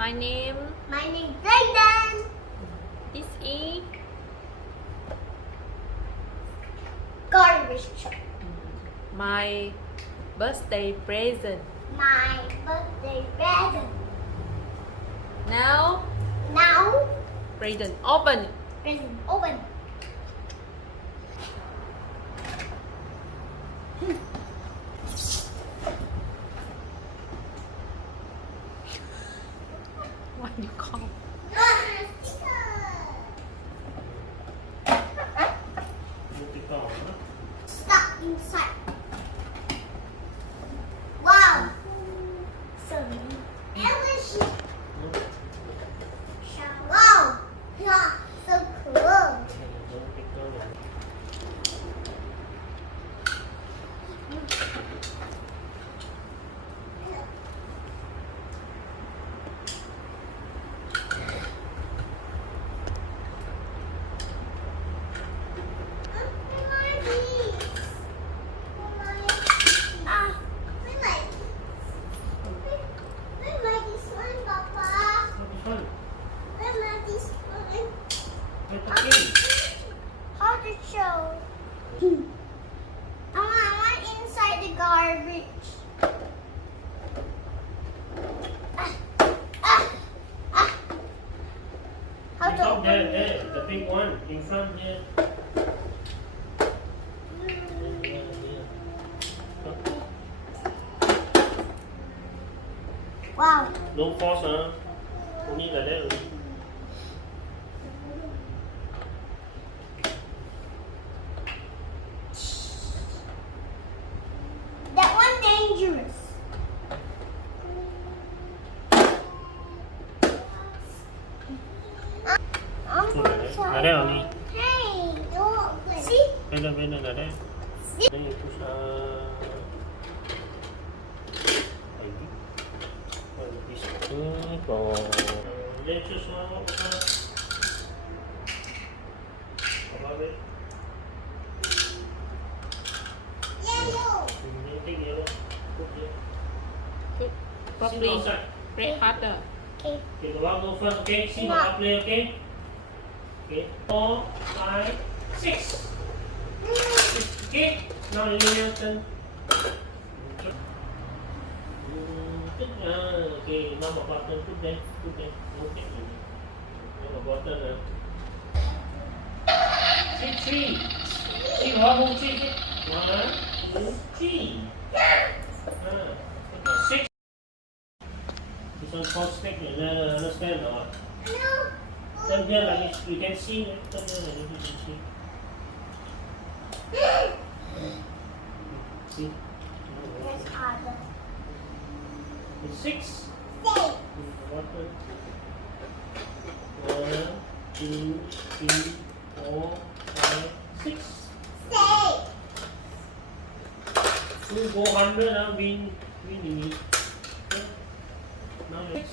My name Brayden. is E. Garbage truck. My birthday present. My birthday present. Now, Brayden, open. Present open. What you call? Stuck inside. Wow. So delicious. Wow. Yeah, so cool. How to show? I want inside the garbage. How to open There, the big one in front here. Wow. No force, huh? Only like that only. That one dangerous. Like that only. Hey, don't see? Better, like that. Then you push this good or then choose one above it. Yellow. Then take yellow. Put here. Put See properly. outside. Play harder. Okay. Okay, the one go first, okay? See how play, okay? Okay, 4, 5, 6. Okay, now linear turn. Okay, now my button, put there. Okay, now my button. 3. See how 3. 1, 2, 3. 6. This one called stick, you understand or what? No. Turn here like this, you can see. Turn here like this, you can see. See? That's harder. It's 6. Stay. 1, 2, 3, 4, 5, 6. Stay. You go 100 now, win in it. Okay. Now 6.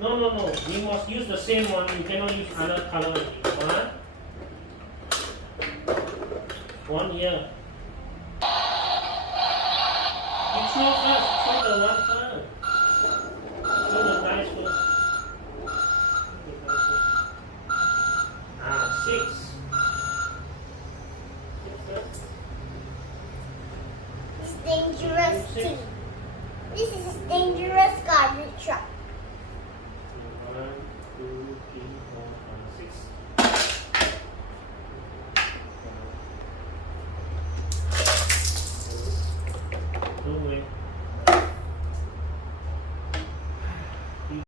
No. You must use the same one. You cannot use another color. 1 here. You throw first. Throw the one first. Throw the dice first. 6.